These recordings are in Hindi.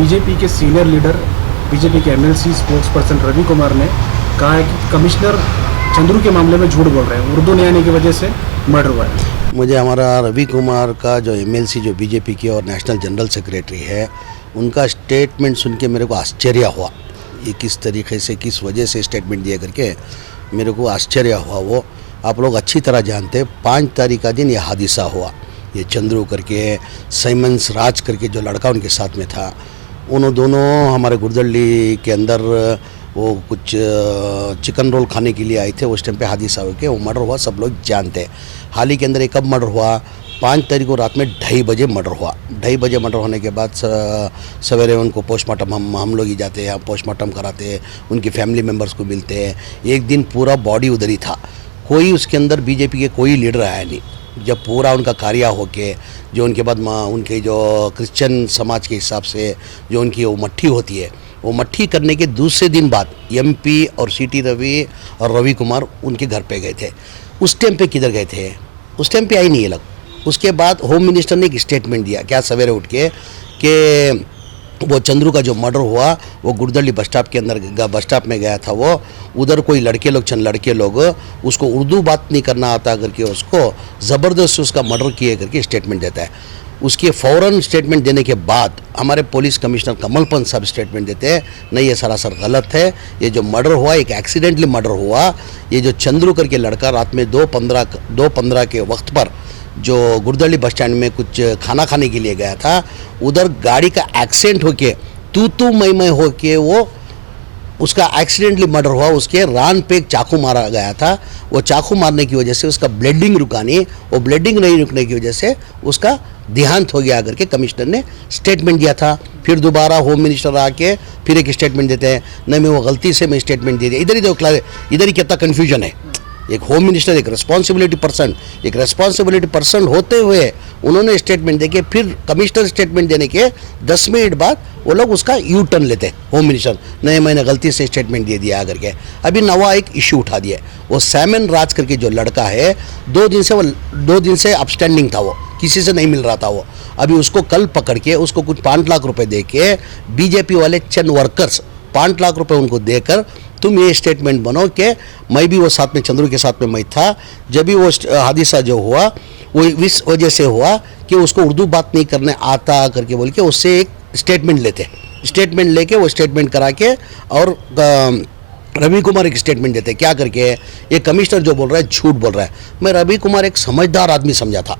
बीजेपी के सीनियर लीडर, बीजेपी के MLC spokesperson Ravi Kumar ने कहा है कि कमिश्नर चंद्रू के मामले में झूठ बोल रहे हैं, उर्दू नहीं आने की वजह से मर्डर हुआ है। मुझे हमारा रवि कुमार का जो एमएलसी जो बीजेपी के और नेशनल जनरल सेक्रेटरी है, उनका स्टेटमेंट सुन के मेरे को आश्चर्य हुआ। ये किस तरीके से, किस वजह से स्टेटमेंट दिया करके मेरे को आश्चर्य हुआ। वो आप लोग अच्छी तरह जानते हैं, 5 तारीख का दिन ये हादसा हुआ। ये चंद्रू करके, साइमंस राज करके जो लड़का उनके साथ में था, उन दोनों हमारे गुरदल्ली के अंदर वो कुछ चिकन रोल खाने के लिए आए थे। उस टाइम पे हादसा हो के वो मर्डर हुआ, सब लोग जानते हैं। हाल ही के अंदर एक कब मर्डर हुआ, 5 तारीख को रात में 2:30 बजे मर्डर हुआ। 2:30 बजे मर्डर होने के बाद सवेरे उनको पोस्टमार्टम हम लोग ही जाते हैं, पोस्टमार्टम कराते हैं, उनकी फैमिली मेम्बर्स को मिलते हैं। एक दिन पूरा बॉडी उधर ही था, कोई उसके अंदर बीजेपी के कोई लीडर आया नहीं। जब पूरा उनका कार्य होके जो उनके बाद उनके जो क्रिश्चियन समाज के हिसाब से जो उनकी वो मट्ठी होती है, वो मट्ठी करने के दूसरे दिन बाद एमपी और सीटी रवि और रवि कुमार उनके घर पे गए थे। उस टाइम पे किधर गए थे? उस टाइम पे आई नहीं ये लोग। उसके बाद होम मिनिस्टर ने एक स्टेटमेंट दिया क्या सवेरे उठ के कि वो चंद्रू का जो मर्डर हुआ वो गुरदल्ली बस स्टॉप के अंदर बस स्टॉप में गया था। वो उधर कोई चंद लड़के लोग उसको उर्दू बात नहीं करना आता करके उसको ज़बरदस्त उसका मर्डर किए करके स्टेटमेंट देता है। उसके फ़ौरन स्टेटमेंट देने के बाद हमारे पुलिस कमिश्नर कमल पंत साहब स्टेटमेंट देते हैं, नहीं ये सरासर गलत है, ये जो मर्डर हुआ एक एक्सीडेंटली मर्डर हुआ। ये जो चंद्रू करके लड़का रात में 2:15 के वक्त पर जो गुरदल्ली बस स्टैंड में कुछ खाना खाने के लिए गया था, उधर गाड़ी का एक्सीडेंट होके तू मैं होके वो उसका एक्सीडेंटली मर्डर हुआ। उसके रान पे एक चाकू मारा गया था। वो चाकू मारने की वजह से उसका ब्लीडिंग रुका नहीं, वो ब्लीडिंग नहीं रुकने की वजह से उसका देहांत हो गया करके कमिश्नर ने स्टेटमेंट दिया था। फिर दोबारा होम मिनिस्टर आके फिर एक स्टेटमेंट देते हैं, नहीं मैं वो गलती से मैं स्टेटमेंट दे दिया। इधर ही कितना कन्फ्यूजन है। एक होम मिनिस्टर, एक रिस्पॉन्सिबिलिटी पर्सन होते हुए उन्होंने स्टेटमेंट देके फिर कमिश्नर स्टेटमेंट देने के 10 मिनट बाद वो लोग उसका यू टर्न लेते हैं। होम मिनिस्टर नहीं मैंने गलती से स्टेटमेंट दे दिया करके। अभी नवा एक इशू उठा दिया। वो सैमन राज करके जो लड़का है, 2 दिन से अपस्टैंडिंग था, वो किसी से नहीं मिल रहा था। वो अभी उसको कल पकड़ के उसको कुछ 5 लाख रुपए दे के बीजेपी वाले चंद वर्कर्स 5 लाख रुपए उनको देकर तुम ये स्टेटमेंट बनो कि मैं भी वो साथ में चंद्रू के साथ में मैं था जब भी वो हादसा जो हुआ वो इस वजह से हुआ कि उसको उर्दू बात नहीं करने आता करके बोल के उससे एक स्टेटमेंट लेके वो स्टेटमेंट करा के और रवि कुमार एक स्टेटमेंट देते क्या करके ये कमिश्नर जो बोल रहा है झूठ बोल रहा है। मैं रवि कुमार एक समझदार आदमी समझा था,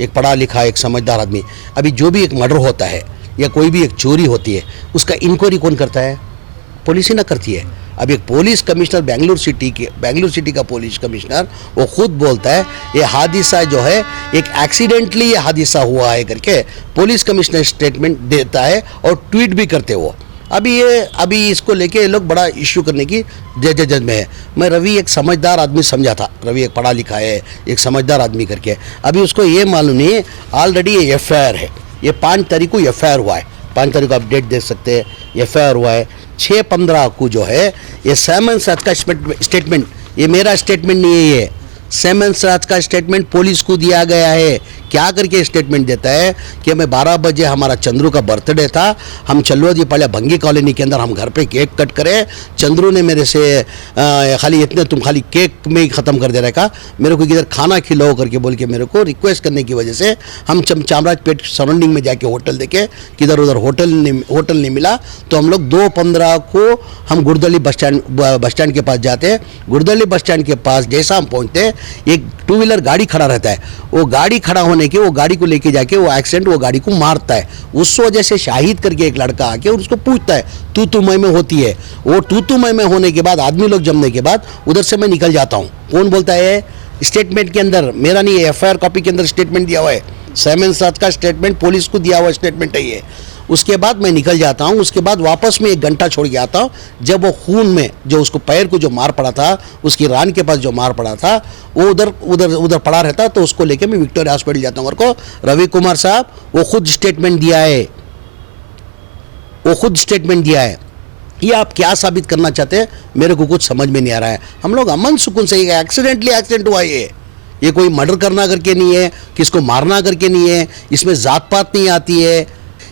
एक पढ़ा लिखा एक समझदार आदमी। अभी जो भी एक मर्डर होता है या कोई भी एक चोरी होती है उसका इंक्वायरी कौन करता है? पुलिस ही ना करती है। अब एक पुलिस कमिश्नर बेंगलुरु सिटी का पुलिस कमिश्नर वो खुद बोलता है ये हादसा जो है एक एक्सीडेंटली ये हादसा हुआ है करके पुलिस कमिश्नर स्टेटमेंट देता है और ट्वीट भी करते वो। अभी इसको लेके ये लोग बड़ा इश्यू करने की जज में है। मैं रवि एक समझदार आदमी समझा था, रवि एक पढ़ा लिखा है एक समझदार आदमी करके। अभी उसको ये मालूम नहीं है ऑलरेडी ये FIR है, ये 5 तारीख को FIR हुआ है। 5 तारीख को आप डेट देख सकते हैं, FIR हुआ है। 6/15 को जो है ये सैमन राज का स्टेटमेंट, ये मेरा स्टेटमेंट नहीं है, ये सैमन राज का स्टेटमेंट पुलिस को दिया गया है। क्या करके स्टेटमेंट देता है कि मैं 12 बजे हमारा चंद्रू का बर्थडे था, हम चलुआदी पालिया भंगी कॉलोनी के अंदर हम घर पे केक कट करें। चंद्रू ने मेरे से खाली इतने तुम खाली केक में ही ख़त्म कर दे रहे का, मेरे को किधर खाना खिलाओ करके बोल के मेरे को रिक्वेस्ट करने की वजह से हम चामराजपेट सराउंडिंग में जाके होटल देखे, किधर उधर होटल नहीं मिला, तो हम लोग 2/15 को हम गुरदल्ली बस स्टैंड के पास जाते हैं। गुरदल्ली बस स्टैंड के पास जैसा हम पहुँचते हैं एक 2 व्हीलर गाड़ी खड़ा रहता है। वो गाड़ी खड़ा होने के वो गाड़ी को लेके जाके वो एक्सीडेंट वो गाड़ी को मारता है। उस वजह से शाहिद करके एक लड़का आके उसको पूछता है तू मैं होती है। वो तू मैं होने के बाद आदमी लोग जमने के बाद उधर से मैं निकल जाता हूँ। कौन बोलता है? स्टेटमेंट के अंदर, मेरा नहीं है, FIR कॉपी के अंदर स्टेटमेंट दिया हुआ है। सैमन राज का स्टेटमेंट पुलिस को दिया हुआ स्टेटमेंट है ये। उसके बाद मैं निकल जाता हूँ। उसके बाद वापस में 1 घंटा छोड़ के आता हूँ। जब वो खून में जो उसको पैर को जो मार पड़ा था, उसकी रान के पास जो मार पड़ा था, वो उधर पड़ा रहता, तो उसको लेके मैं विक्टोरिया हॉस्पिटल जाता हूँ। और को रवि कुमार साहब वो खुद स्टेटमेंट दिया है। ये आप क्या साबित करना चाहते हैं मेरे को कुछ समझ में नहीं आ रहा है। हम लोग अमन सुकून से एक्सीडेंट हुआ ये कोई मर्डर करना करके नहीं है, किसको मारना करके नहीं है, इसमें जात पात नहीं आती है।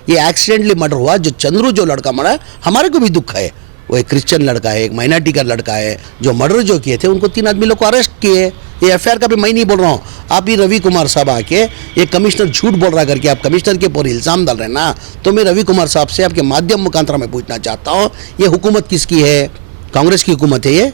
ये एक्सीडेंटली मर्डर हुआ। जो चंद्रू जो लड़का मरा है, हमारे को भी दुख है। वो एक क्रिश्चियन लड़का है, एक माइनॉरिटी का लड़का है। जो मर्डर जो किए थे उनको 3 आदमी लोग को अरेस्ट किए। ये एफआईआर का भी मैं नहीं बोल रहा हूँ, आप ही रवि कुमार साहब आके ये कमिश्नर झूठ बोल रहा करके आप कमिश्नर के ऊपर इल्ज़ाम डाल रहे हैं ना। तो मैं रवि कुमार साहब से आपके माध्यम मुखांतर में पूछना चाहता हूँ, ये हुकूमत किसकी है? कांग्रेस की हुकूमत है? ये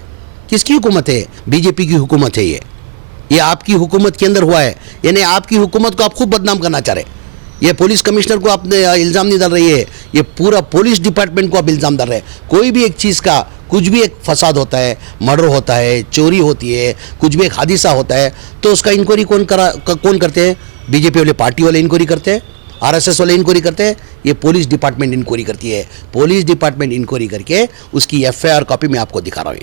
किसकी हुकूमत है? बीजेपी की हुकूमत है। ये आपकी हुकूमत के अंदर हुआ है, यानी आपकी हुकूमत को आप खूब बदनाम करना चाह रहे। ये पुलिस कमिश्नर को आपने इल्ज़ाम नहीं डाल रही है, ये पूरा पुलिस डिपार्टमेंट को आप इल्ज़ाम डाल रहे हैं। कोई भी एक चीज़ का कुछ भी एक फसाद होता है, मर्डर होता है, चोरी होती है, कुछ भी एक हादसा होता है, तो उसका इंक्वायरी कौन करते हैं? बीजेपी वाले पार्टी वाले इंक्वायरी करते हैं, आरएसएस वाले इंक्वायरी करते हैं, ये पुलिस डिपार्टमेंट इंक्वायरी करती है। पुलिस डिपार्टमेंट इंक्वायरी करके उसकी एफआईआर कॉपी मैं आपको दिखा रहा हूँ।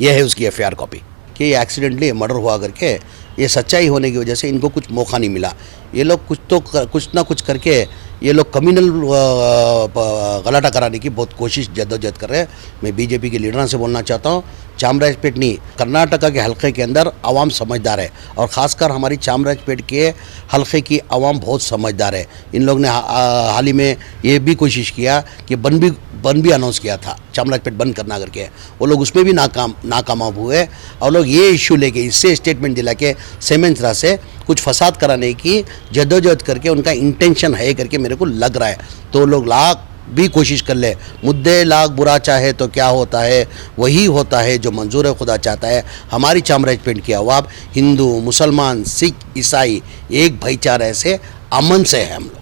ये है उसकी एफआईआर कॉपी कि ये एक्सीडेंटली मर्डर हुआ करके, ये सच्चाई होने की वजह से इनको कुछ मौका नहीं मिला। ये लोग कुछ ना कुछ करके ये लोग कम्युनल गलाटा कराने की बहुत कोशिश जद्दोजहद कर रहे हैं। मैं बीजेपी के लीडरों से बोलना चाहता हूँ, चामराजपेट नहीं, कर्नाटका के हलके के अंदर आवाम समझदार है, और ख़ासकर हमारी चामराजपेट के हलके की आवाम बहुत समझदार है। इन लोग ने हाल ही में ये भी कोशिश किया कि बन भी अनाउंस किया था चामराजपेट बंद करना करके, वो लोग उसमें भी नाकामयाब हुए। और लोग ये इश्यू लेके इससे स्टेटमेंट दिला के सेमेंद्रा से कुछ फसाद कराने की जद्दोजहद करके उनका इंटेंशन है करके मेरे को लग रहा है। तो लोग लाख भी कोशिश कर ले, मुद्दे लाख बुरा चाहे तो क्या होता है, वही होता है जो मंजूर खुदा चाहता है। हमारी चामराजपेट की आवाम हिंदू, मुसलमान, सिख, ईसाई एक भाईचारे से अमन से है हम लोग।